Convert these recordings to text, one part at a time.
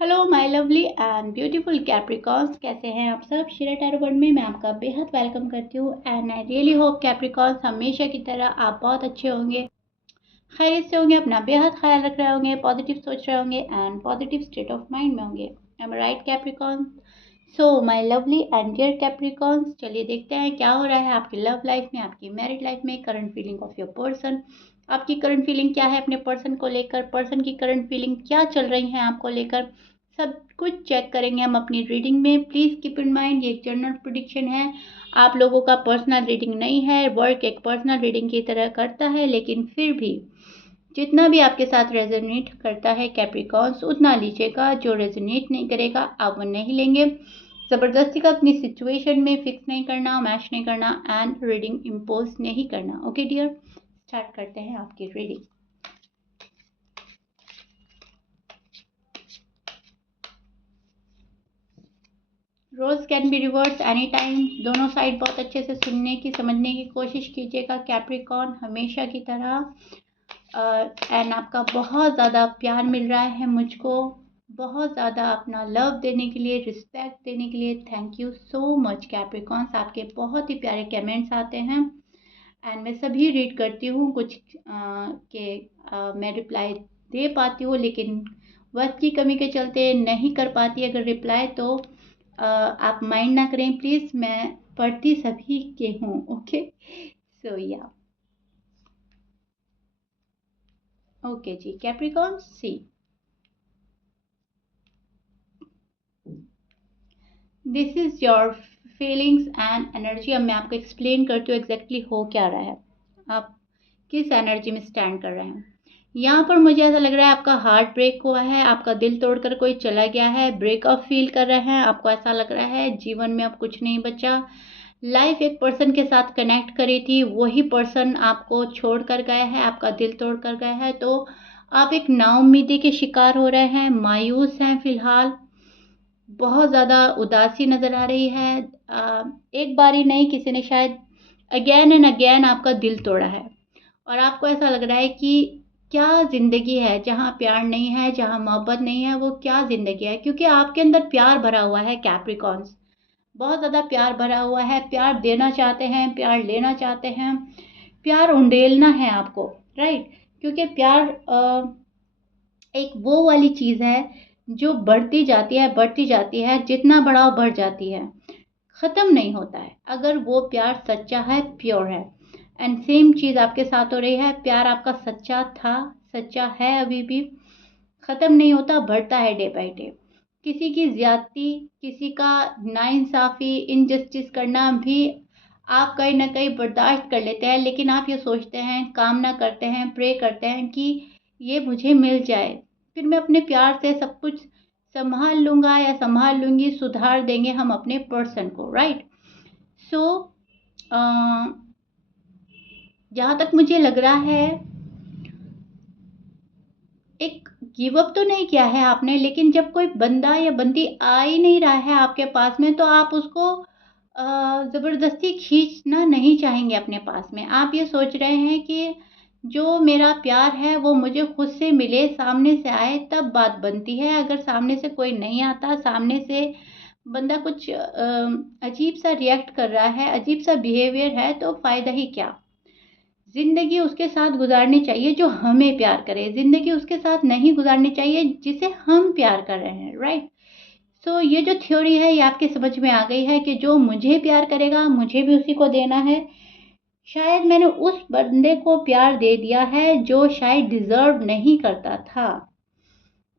Hello my lovely and beautiful Capricorns, कैसे हैं आप सब। शिरा टैरो वर्ल्ड में मैं आपका बेहद वेलकम करती हूँ and I really hope Capricorns हमेशा की तरह आप बहुत अच्छे होंगे, खैरियत से होंगे, अपना बेहद ख्याल रख रहे होंगे, पॉजिटिव सोच रहे होंगे and positive state of mind में होंगे। I am right Capricorns? So my lovely and dear Capricorns, चलिए देखते हैं क्या हो रहा है आपकी लव लाइफ में, आपकी मैरिड लाइफ में, current feeling of your person. आपकी करंट फीलिंग क्या है अपने पर्सन को लेकर, पर्सन की करंट फीलिंग क्या चल रही है आपको लेकर, सब कुछ चेक करेंगे हम अपनी रीडिंग में। प्लीज़ कीप इन माइंड ये एक जनरल प्रिडिक्शन है, आप लोगों का पर्सनल रीडिंग नहीं है। वर्क एक पर्सनल रीडिंग की तरह करता है, लेकिन फिर भी जितना भी आपके साथ रेजोनेट करता है कैप्रिकॉन्स उतना लीजिएगा, जो रेजोनेट नहीं करेगा आप वो नहीं लेंगे। ज़बरदस्ती का अपनी सिचुएशन में फिक्स नहीं करना, मैच नहीं करना एंड रीडिंग इम्पोज नहीं करना। ओके डियर, स्टार्ट करते हैं आपकी reading. Rose can be reverse any time. दोनों साइड बहुत अच्छे से सुनने की, समझने की कोशिश कीजिएगा कैप्रिकॉन, हमेशा की तरह। एंड आपका बहुत ज़्यादा प्यार मिल रहा है मुझको, बहुत ज़्यादा अपना लव देने के लिए, रिस्पेक्ट देने के लिए thank you so much Capricorns. आपके बहुत ही प्यारे कमेंट्स आते हैं एंड मैं सभी रीड करती हूँ। कुछ मैं रिप्लाई दे पाती हूँ, लेकिन वक्त की कमी के चलते नहीं कर पाती अगर रिप्लाई, तो आप माइंड ना करें प्लीज़, मैं पढ़ती सभी के हूँ। ओके, सो या ओके जी Capricorn see, this is your feelings and energy. अब मैं आपको एक्सप्लेन करती हूँ एग्जैक्टली हो क्या रहा है, आप किस एनर्जी में स्टैंड कर रहे हैं। यहाँ पर मुझे ऐसा लग रहा है आपका हार्ट ब्रेक हुआ है, आपका दिल तोड़कर कोई चला गया है, ब्रेकअप फील कर रहे हैं, आपको ऐसा लग रहा है जीवन में अब कुछ नहीं बचा। लाइफ एक पर्सन के साथ कनेक्ट करी थी, वही पर्सन आपको छोड़ कर गया है, आपका दिल तोड़ कर गया है, तो आप एक नाउम्मीदी के शिकार हो रहे हैं, मायूस हैं फिलहाल, बहुत ज़्यादा उदासी नज़र आ रही है। एक बारी नहीं, किसी ने शायद अगेन एंड अगेन आपका दिल तोड़ा है और आपको ऐसा लग रहा है कि क्या ज़िंदगी है जहाँ प्यार नहीं है, जहाँ मोहब्बत नहीं है, वो क्या ज़िंदगी है। क्योंकि आपके अंदर प्यार भरा हुआ है कैप्रिकॉन्स, बहुत ज़्यादा प्यार भरा हुआ है, प्यार देना चाहते हैं, प्यार लेना चाहते हैं, प्यार उंडेलना है आपको, राइट। क्योंकि प्यार एक वो वाली चीज़ है जो बढ़ती जाती है, बढ़ती जाती है, जितना बढ़ाओ बढ़ जाती है, ख़त्म नहीं होता है अगर वो प्यार सच्चा है, प्योर है। एंड सेम चीज़ आपके साथ हो रही है, प्यार आपका सच्चा था, सच्चा है, अभी भी ख़त्म नहीं होता, बढ़ता है डे बाय डे। किसी की ज़्यादती, किसी का नाइंसाफ़ी, इनजस्टिस करना भी आप कहीं न कहीं बर्दाश्त कर लेते हैं, लेकिन आप ये सोचते हैं, कामना करते हैं, प्रे करते हैं कि ये मुझे मिल जाए, फिर मैं अपने प्यार से सब कुछ सँभाल लूँगा या सँभाल लूँगी, सुधार देंगे हम अपने पर्सन को, राइट। सो जहाँ तक मुझे लग रहा है, एक गिव अप तो नहीं किया है आपने, लेकिन जब कोई बंदा या बंदी आ ही नहीं रहा है आपके पास में, तो आप उसको ज़बरदस्ती खींचना नहीं चाहेंगे अपने पास में। आप ये सोच रहे हैं कि जो मेरा प्यार है वो मुझे खुद से मिले, सामने से आए, तब बात बनती है। अगर सामने से कोई नहीं आता, सामने से बंदा कुछ अजीब सा रिएक्ट कर रहा है, अजीब सा बिहेवियर है, तो फ़ायदा ही क्या। ज़िंदगी उसके साथ गुजारनी चाहिए जो हमें प्यार करे, ज़िंदगी उसके साथ नहीं गुजारनी चाहिए जिसे हम प्यार कर रहे हैं, राइट। सो ये जो थ्योरी है ये आपके समझ में आ गई है कि जो मुझे प्यार करेगा मुझे भी उसी को देना है। शायद मैंने उस बंदे को प्यार दे दिया है जो शायद डिज़र्व नहीं करता था,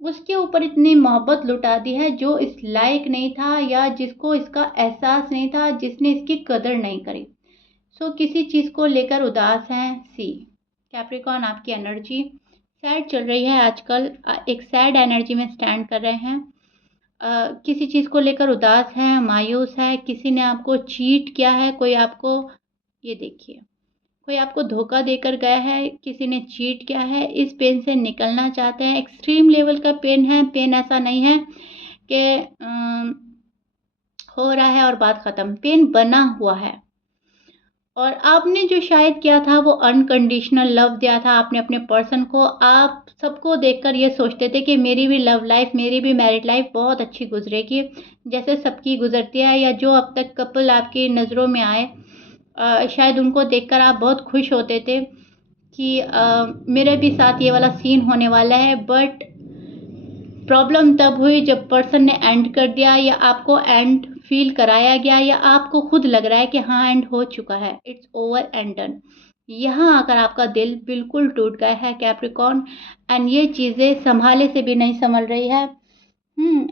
उसके ऊपर इतनी मोहब्बत लुटा दी है जो इस लायक नहीं था, या जिसको इसका एहसास नहीं था, जिसने इसकी कदर नहीं करी। सो किसी चीज़ को लेकर उदास हैं सी कैप्रिकॉन, आपकी एनर्जी सैड चल रही है आजकल, एक सैड एनर्जी में स्टैंड कर रहे हैं। किसी चीज़ को लेकर उदास हैं, मायूस है, किसी ने आपको चीट किया है, कोई आपको, ये देखिए, कोई आपको धोखा देकर गया है, किसी ने चीट किया है, इस पेन से निकलना चाहते हैं। एक्सट्रीम लेवल का पेन है, पेन ऐसा नहीं है कि हो रहा है और बात ख़त्म, पेन बना हुआ है। और आपने जो शायद किया था वो अनकंडीशनल लव दिया था आपने अपने पर्सन को। आप सबको देखकर ये सोचते थे कि मेरी भी लव लाइफ, मेरी भी मैरिड लाइफ बहुत अच्छी गुजरेगी जैसे सबकी गुजरती है, या जो अब तक कपल आपकी नज़रों में आए शायद उनको देखकर आप बहुत खुश होते थे कि मेरे भी साथ ये वाला सीन होने वाला है। बट प्रॉब्लम तब हुई जब पर्सन ने एंड कर दिया, या आपको एंड फील कराया गया, या आपको खुद लग रहा है कि हाँ एंड हो चुका है, इट्स ओवर एंड डन। यहाँ आकर आपका दिल बिल्कुल टूट गया है कैप्रिकॉर्न, एंड ये चीज़ें संभाले से भी नहीं संभल रही है।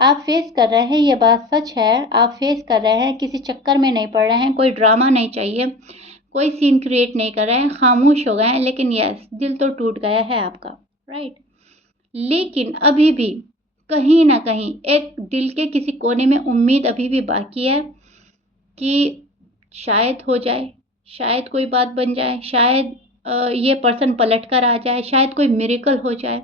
आप फेस कर रहे हैं, ये बात सच है, आप फेस कर रहे हैं, किसी चक्कर में नहीं पड़ रहे हैं, कोई ड्रामा नहीं चाहिए, कोई सीन क्रिएट नहीं कर रहे हैं, खामोश हो गए हैं, लेकिन यस दिल तो टूट गया है आपका, राइट। लेकिन अभी भी कहीं ना कहीं एक दिल के किसी कोने में उम्मीद अभी भी बाकी है कि शायद हो जाए, शायद कोई बात बन जाए, शायद ये पर्सन पलट कर आ जाए, शायद कोई मिरेकल हो जाए,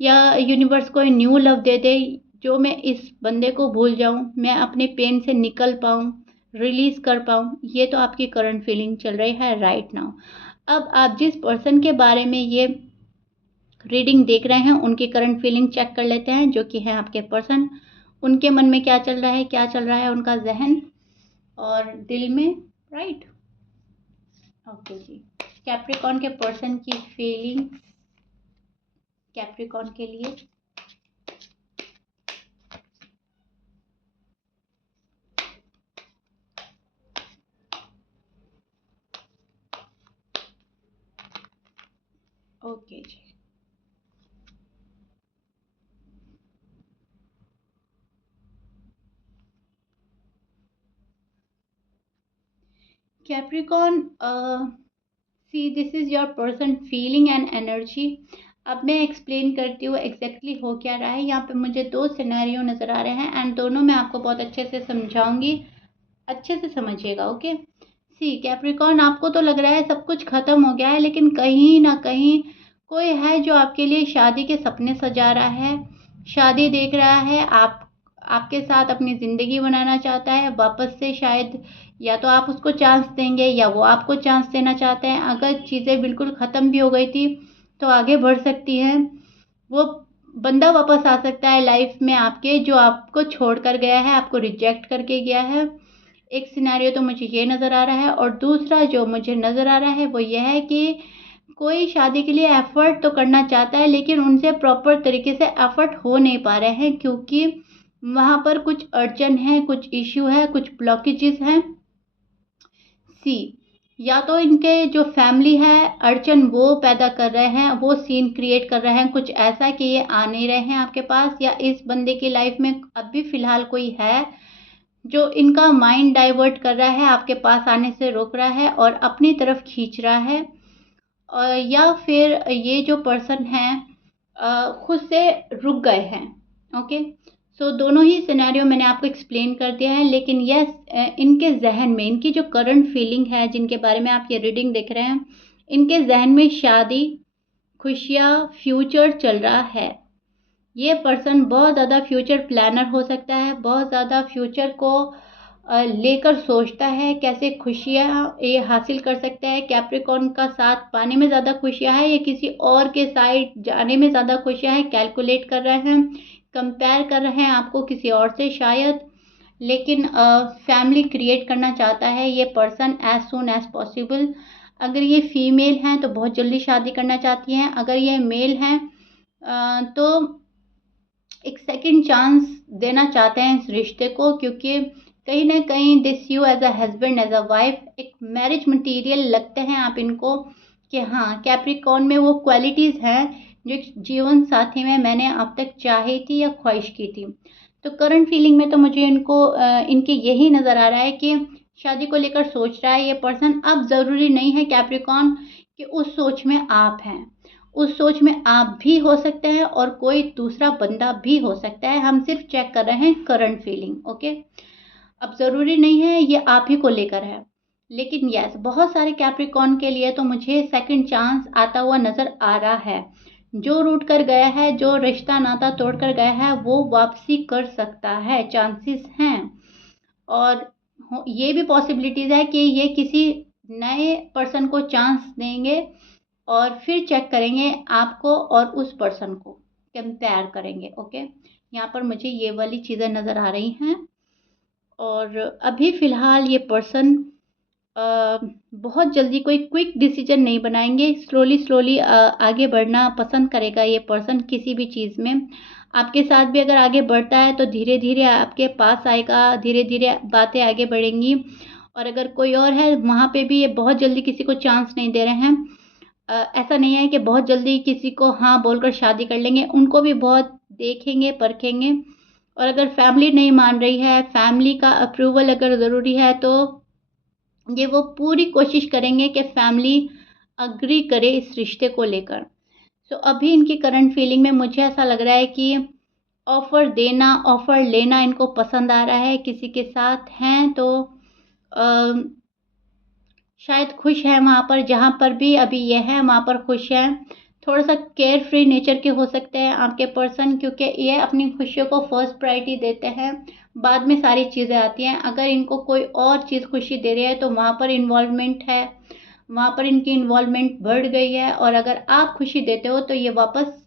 या यूनिवर्स कोई न्यू लव दे दे जो मैं इस बंदे को भूल जाऊं, मैं अपने पेन से निकल पाऊं, रिलीज कर पाऊं। ये तो आपकी करंट फीलिंग चल रही है राइट नाउ। अब आप जिस पर्सन के बारे में ये रीडिंग देख रहे हैं उनकी करंट फीलिंग चेक कर लेते हैं, जो कि है आपके पर्सन। उनके मन में क्या चल रहा है, क्या चल रहा है उनका जहन और दिल में, राइट। ओके जी, कैप्रिकॉर्न के पर्सन की फीलिंग कैप्रिकॉर्न के लिए। ओके जी, Capricorn, see this is your person feeling and energy. अब मैं एक्सप्लेन करती हूँ एग्जैक्टली हो क्या रहा है। यहाँ पे मुझे दो सिनेरियो नज़र आ रहे हैं एंड दोनों मैं आपको बहुत अच्छे से समझाऊंगी, अच्छे से समझिएगा, ओके। सी कैप्रिकॉर्न, आपको तो लग रहा है सब कुछ खत्म हो गया है, लेकिन कहीं ना कहीं कोई है जो आपके लिए शादी के सपने सजा रहा है, शादी देख रहा है, आपके साथ अपनी ज़िंदगी बनाना चाहता है वापस से। शायद या तो आप उसको चांस देंगे या वो आपको चांस देना चाहते हैं। अगर चीज़ें बिल्कुल ख़त्म भी हो गई थी तो आगे बढ़ सकती हैं। वो बंदा वापस आ सकता है लाइफ में आपके, जो आपको छोड़ कर गया है, आपको रिजेक्ट करके गया है। एक सिनेरियो तो मुझे ये नज़र आ रहा है, और दूसरा जो मुझे नज़र आ रहा है वो यह है कि कोई शादी के लिए एफ़र्ट तो करना चाहता है, लेकिन उनसे प्रॉपर तरीके से एफ़र्ट हो नहीं पा रहे हैं, क्योंकि वहाँ पर कुछ अड़चन है, कुछ इश्यू है, कुछ ब्लॉकेजेस हैं। सी, या तो इनके जो फैमिली है अड़चन वो पैदा कर रहे हैं, वो सीन क्रिएट कर रहे हैं कुछ ऐसा कि ये आ नहीं रहे हैं आपके पास, या इस बंदे की लाइफ में अभी फ़िलहाल कोई है जो इनका माइंड डाइवर्ट कर रहा है, आपके पास आने से रोक रहा है और अपनी तरफ खींच रहा है। या फिर ये जो पर्सन है खुद से रुक गए हैं, ओके। सो दोनों ही सिनेरियो मैंने आपको एक्सप्लेन कर दिया है, लेकिन यस इनके जहन में, इनकी जो करंट फीलिंग है जिनके बारे में आप ये रीडिंग देख रहे हैं, इनके जहन में शादी, खुशियाँ, फ्यूचर चल रहा है। ये पर्सन बहुत ज़्यादा फ्यूचर प्लानर हो सकता है, बहुत ज़्यादा फ्यूचर को लेकर सोचता है कैसे खुशियाँ ये हासिल कर सकता है। कैप्रिकॉर्न का साथ पाने में ज़्यादा खुशियाँ है, या किसी और के साइड जाने में ज़्यादा खुशियाँ है। कैलकुलेट कर रहे हैं, कंपेयर कर रहे हैं आपको किसी और से शायद, लेकिन फैमिली क्रिएट करना चाहता है ये person as soon as possible. अगर ये फीमेल हैं तो बहुत जल्दी शादी करना चाहती हैं, अगर ये मेल हैं तो एक सेकंड चांस देना चाहते हैं इस रिश्ते को, क्योंकि कहीं ना कहीं this you as a husband, as a wife, एक मैरिज मटेरियल लगते हैं आप इनको, कि हाँ कैप्रिकॉर्न में वो क्वालिटीज़ हैं जो एक जीवन साथी में मैंने अब तक चाही थी या ख्वाहिश की थी। तो करंट फीलिंग में तो मुझे इनको इनके यही नज़र आ रहा है कि शादी को लेकर सोच रहा है ये पर्सन। अब ज़रूरी नहीं है कैप्रिकॉर्न कि उस सोच में आप हैं, उस सोच में आप भी हो सकते हैं और कोई दूसरा बंदा भी हो सकता है। हम सिर्फ चेक कर रहे हैं करंट फीलिंग, ओके। अब ज़रूरी नहीं है ये आप ही को लेकर है, लेकिन यस बहुत सारे कैप्रिकॉर्न के लिए तो मुझे सेकंड चांस आता हुआ नज़र आ रहा है। जो रूठ कर गया है, जो रिश्ता नाता तोड़ कर गया है, वो वापसी कर सकता है, चांसेस हैं। और ये भी पॉसिबिलिटीज़ है कि ये किसी नए पर्सन को चांस देंगे और फिर चेक करेंगे आपको और उस पर्सन को कंपेयर करेंगे। ओके, यहाँ पर मुझे ये वाली चीज़ें नज़र आ रही हैं। और अभी फ़िलहाल ये पर्सन बहुत जल्दी कोई क्विक डिसीजन नहीं बनाएंगे, स्लोली स्लोली आगे बढ़ना पसंद करेगा ये पर्सन किसी भी चीज़ में। आपके साथ भी अगर आगे बढ़ता है तो धीरे धीरे आपके पास आएगा, धीरे धीरे बातें आगे बढ़ेंगी। और अगर कोई और है वहाँ पे भी ये बहुत जल्दी किसी को चांस नहीं दे रहे हैं। ऐसा नहीं है कि बहुत जल्दी किसी को हाँ बोलकर शादी कर लेंगे, उनको भी बहुत देखेंगे, परखेंगे। और अगर फैमिली नहीं मान रही है, फैमिली का अप्रूवल अगर ज़रूरी है, तो ये वो पूरी कोशिश करेंगे कि फैमिली अग्री करे इस रिश्ते को लेकर। सो अभी इनकी करंट फीलिंग में मुझे ऐसा लग रहा है कि ऑफ़र देना, ऑफ़र लेना इनको पसंद आ रहा है। किसी के साथ हैं तो शायद खुश हैं वहाँ पर, जहाँ पर भी अभी ये हैं वहाँ पर खुश हैं। थोड़ा-सा केयर फ्री नेचर के हो सकते हैं आपके पर्सन, क्योंकि ये अपनी खुशियों को फर्स्ट प्रायोरिटी देते हैं, बाद में सारी चीज़ें आती हैं। अगर इनको कोई और चीज़ खुशी दे रही है तो वहाँ पर इन्वॉल्वमेंट है, वहाँ पर इनकी इन्वॉल्वमेंट बढ़ गई है। और अगर आप खुशी देते हो तो ये वापस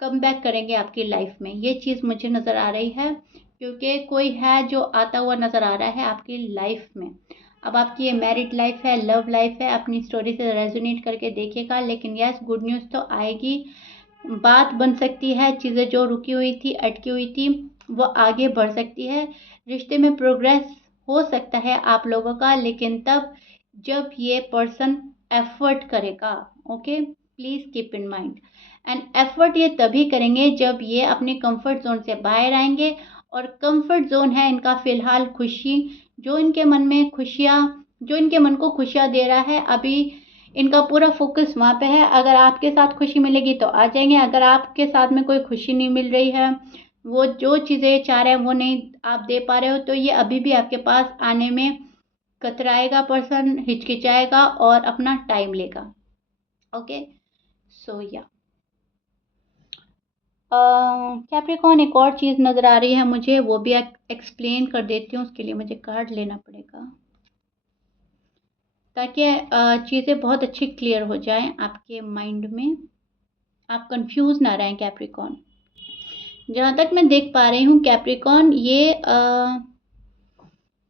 कम बैक करेंगे आपकी लाइफ में। ये चीज़ मुझे नज़र आ रही है, क्योंकि कोई है जो आता हुआ नज़र आ रहा है आपकी लाइफ में। अब आपकी ये मैरिड लाइफ है, लव लाइफ है, अपनी स्टोरी से रेजोनेट करके देखिएगा। लेकिन यस, गुड न्यूज़ तो आएगी, बात बन सकती है, चीज़ें जो रुकी हुई थी, अटकी हुई थी, वो आगे बढ़ सकती है। रिश्ते में प्रोग्रेस हो सकता है आप लोगों का, लेकिन तब जब ये पर्सन एफर्ट करेगा। Okay, please keep in mind. And effort ये तभी करेंगे जब ये अपने कंफर्ट जोन से बाहर आएंगे। और कंफर्ट जोन है इनका फ़िलहाल खुशी, जो इनके मन में खुशियाँ, जो इनके मन को खुशियाँ दे रहा है, अभी इनका पूरा फोकस वहाँ पे है। अगर आपके साथ खुशी मिलेगी तो आ जाएंगे, अगर आपके साथ में कोई खुशी नहीं मिल रही है, वो जो चीज़ें चाह रहे हैं वो नहीं आप दे पा रहे हो, तो ये अभी भी आपके पास आने में कतराएगा पर्सन, हिचकिचाएगा और अपना टाइम लेगा। ओके, सो या कैप्रिकॉर्न, एक और चीज़ नज़र आ रही है मुझे, वो भी एक्सप्लेन कर देती हूँ। उसके लिए मुझे कार्ड लेना पड़ेगा ताकि चीज़ें बहुत अच्छी क्लियर हो जाएं आपके माइंड में, आप कंफ्यूज ना रहें कैप्रिकॉर्न। जहाँ तक मैं देख पा रही हूँ कैप्रिकॉर्न, ये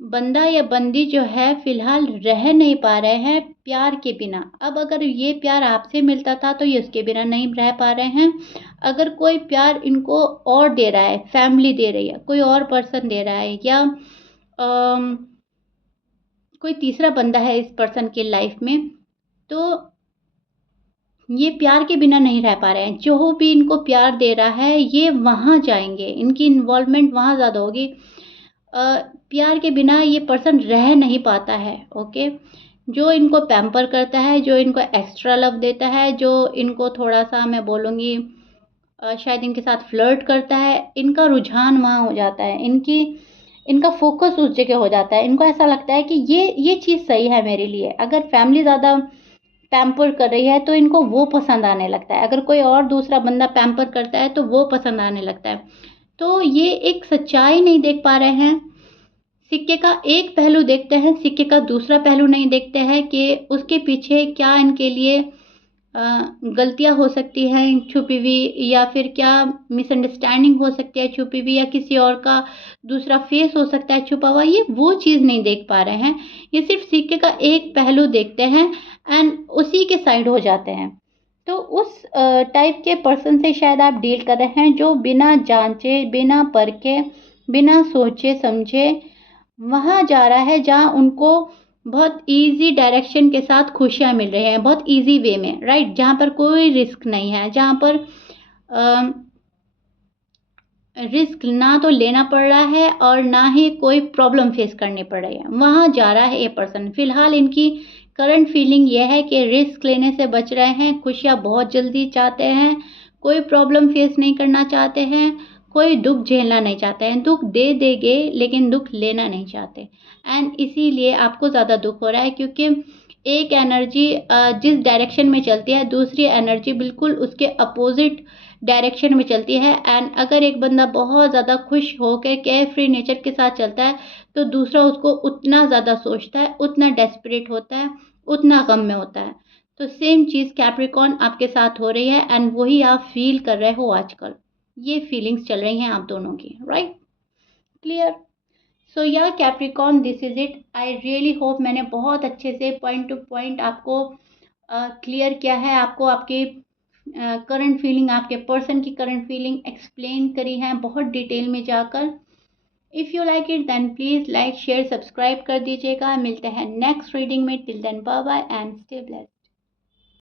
बंदा या बंदी जो है फ़िलहाल रह नहीं पा रहे हैं प्यार के बिना। अब अगर ये प्यार आपसे मिलता था तो ये उसके बिना नहीं रह पा रहे हैं। अगर कोई प्यार इनको और दे रहा है, फैमिली दे रही है, कोई और पर्सन दे रहा है, या कोई तीसरा बंदा है इस पर्सन की लाइफ में, तो ये प्यार के बिना नहीं रह पा रहे हैं। जो भी इनको प्यार दे रहा है ये वहाँ जाएंगे, इनकी इन्वॉल्वमेंट वहाँ ज़्यादा होगी। प्यार के बिना ये पर्सन रह नहीं पाता है। ओके, जो इनको पैम्पर करता है, जो इनको एक्स्ट्रा लव देता है, जो इनको थोड़ा सा मैं बोलूँगी शायद इनके साथ फ्लर्ट करता है, इनका रुझान वहाँ हो जाता है, इनका फोकस उस जगह हो जाता है। इनको ऐसा लगता है कि ये चीज़ सही है मेरे लिए। अगर फैमिली ज़्यादा पैम्पर कर रही है तो इनको वो पसंद आने लगता है, अगर कोई और दूसरा बंदा पैम्पर करता है तो वो पसंद आने लगता है। तो ये एक सच्चाई नहीं देख पा रहे हैं, सिक्के का एक पहलू देखते हैं, सिक्के का दूसरा पहलू नहीं देखते हैं कि उसके पीछे क्या इनके लिए गलतियाँ हो सकती हैं छुपी हुई, या फिर क्या मिसअंडरस्टैंडिंग हो सकती है छुपी हुई, या किसी और का दूसरा फेस हो सकता है छुपा हुआ। ये वो चीज़ नहीं देख पा रहे हैं, ये सिर्फ सिक्के का एक पहलू देखते हैं एंड उसी के साइड हो जाते हैं। तो उस टाइप के पर्सन से शायद आप डील कर रहे हैं, जो बिना जांचे, बिना परखे, बिना सोचे समझे वहाँ जा रहा है जहाँ उनको बहुत ईज़ी डायरेक्शन के साथ खुशियाँ मिल रही हैं, बहुत ईज़ी वे में, राइट? जहाँ पर कोई रिस्क नहीं है, जहाँ पर रिस्क ना तो लेना पड़ रहा है और ना ही कोई प्रॉब्लम फेस करनी पड़ रही है, वहाँ जा रहा है ये पर्सन। फ़िलहाल इनकी करंट फीलिंग ये है कि रिस्क लेने से बच रहे हैं, खुशियाँ बहुत जल्दी चाहते हैं, कोई प्रॉब्लम फेस नहीं करना चाहते हैं, कोई दुख झेलना नहीं चाहते हैं। दुख दे देंगे लेकिन दुख लेना नहीं चाहते, एंड इसीलिए आपको ज़्यादा दुख हो रहा है, क्योंकि एक एनर्जी जिस डायरेक्शन में चलती है, दूसरी एनर्जी बिल्कुल उसके अपोजिट डायरेक्शन में चलती है। एंड अगर एक बंदा बहुत ज़्यादा खुश होकर केयर फ्री नेचर के साथ चलता है तो दूसरा उसको उतना ज़्यादा सोचता है, उतना डेस्परेट होता है, उतना गम में होता है। तो सेम चीज़ कैप्रिकॉर्न आपके साथ हो रही है एंड वही आप फील कर रहे हो आजकल। ये फीलिंग्स चल रही हैं आप दोनों की, right? Clear? So yeah Capricorn, this is it. I really hope मैंने बहुत अच्छे से पॉइंट टू पॉइंट आपको क्लियर किया है, आपको आपके करंट फीलिंग, आपके पर्सन की करंट फीलिंग एक्सप्लेन करी है बहुत डिटेल में जाकर। If you like it then please like share subscribe कर दीजिएगा। मिलते हैं नेक्स्ट रीडिंग में। Till then bye bye and stay blessed.